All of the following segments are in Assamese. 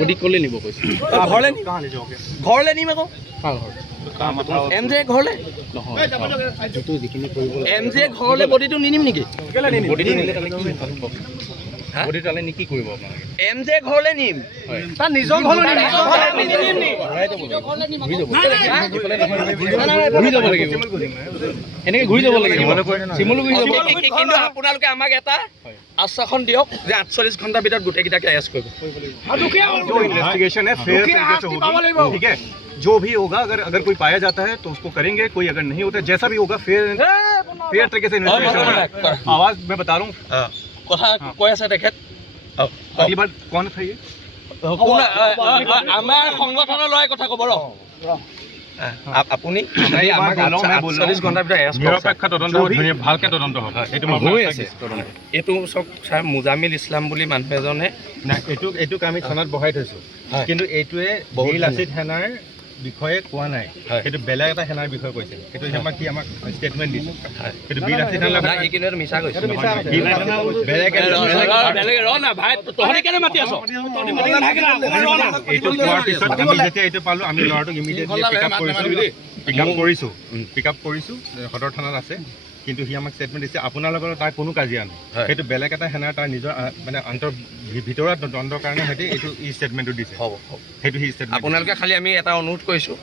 बॉडी कॉल नहीं वो कोई घर ले कहाँ ले जाओगे घर ले नहीं मेरे को एम जे घर ले एम जे घर ले बॉडी तो नहीं निम निकी बॉडी बॉडी ताले निकी কৰিব আপোনালোকে एम जे घर ले निम তা নিজৰ ঘৰ লৈ নিম ঘূৰি যাব লাগিব এনেকৈ ঘূৰি যাব লাগিব চিমলু ঘূৰি যাব কিন্তু আপোনালোকে আমাক এটা আশ্বাসন দিয়ক যে 48 ঘণ্টাৰ ভিতৰত গোটেইকেইটাকে এৰেষ্ট কৰিব जो इन्वेस्टिगेशन है फेयर तरीके से होगी ठीक है जो भी होगा अगर कोई पाया जाता है तो उसको करेंगे कोई अगर नहीं होता जैसा भी होगा फेयर तरीके से इन्वेस्टिगेशन होगा आवाज मैं बता रहा हूँ কথা কৈ আছে তেখেত अगली बार कौन था ये আমাৰ সংগঠনৰ লয় কথা ক'ব ৰ আপুনি আমাক 48 ঘণ্টাৰ ভিতৰত এৰেষ্ট নিৰপেক্ষ তদন্ত ভালকে তদন্ত হ'ব হৈ আছে তদন্ত এইটো চব ছাৰ মুজামিল ইছলাম বুলি মানুহ এজনে না এইটোক আমি থানাত বহাই থৈছোঁ কিন্তু এইটোৱে বীৰ লাচিত সেনাৰ বিষয়ে কোৱা নাই সেইটো বেলেগ এটা সেনাৰ বিষয়ে কৈছে সেইটো আমাক কি আমাক ষ্টেটমেণ্ট দিছে সেইটো বীৰ লাচিত সেনাৰ নাই এইটো মিছা কৈছে বেলেগ ৰ না ভাই তহঁতি কেনে মাতি আছ এইটো কোৱাৰ পিছত আমি যেতিয়া এইটো পালোঁ আমি ল'ৰাটোক ইমিডিয়েটলি পিক আপ কৰিছোঁ সদৰ থানাত আছে কিন্তু সি আমাক ষ্টেটমেণ্ট দিছে আপোনাৰ লগত তাৰ কোনো কাজিয়া নাই সেইটো বেলেগ এটা সেনাৰ তাৰ নিজৰ মানে ভিতৰত দ্বন্দ্বৰ কাৰণে সিহঁতে এইটো ষ্টেটমেণ্টটো দিছে হ'ব সেইটো সি ষ্টেটমেণ্ট আপোনালোকে খালি আমি এটা অনুৰোধ কৰিছোঁ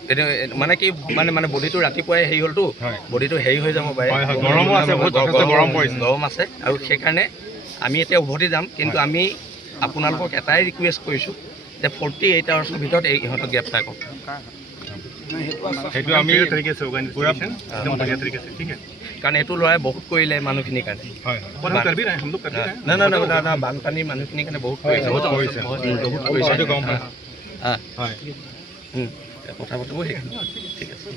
মানে কি মানে বডিটো ৰাতিপুৱাই হেৰি হ'লতো বডিটো হেৰি হৈ যাব পাৰে গৰমো আছে বহুত যথেষ্ট গৰম পৰিছে গৰম আছে আৰু সেইকাৰণে আমি এতিয়া উভতি যাম কিন্তু আমি আপোনালোকক এটাই ৰিকুৱেষ্ট কৰিছোঁ যে 48 আৱাৰ্ছৰ ভিতৰত এই ইহঁতক গ্ৰেপ্তাৰ কৰক সেইটো আমি তৰিকে से होगा इन्वेस्टिगेशन एकदम बढ़िया तरीके से ठीक है কাৰণ এইটো ল'ৰাই বহুত কৰিলে মানুহখিনিৰ কাৰণে হয় और हम कर भी रहे हैं हम लोग कर भी रहे हैं না বানপানীৰ মানুহখিনিৰ কাৰণে বহুত কৰিছে বহুত কৰিছে সেইটো গম পাইছোঁ হয় কথা পাতিব সেইকাৰণে ঠিক আছে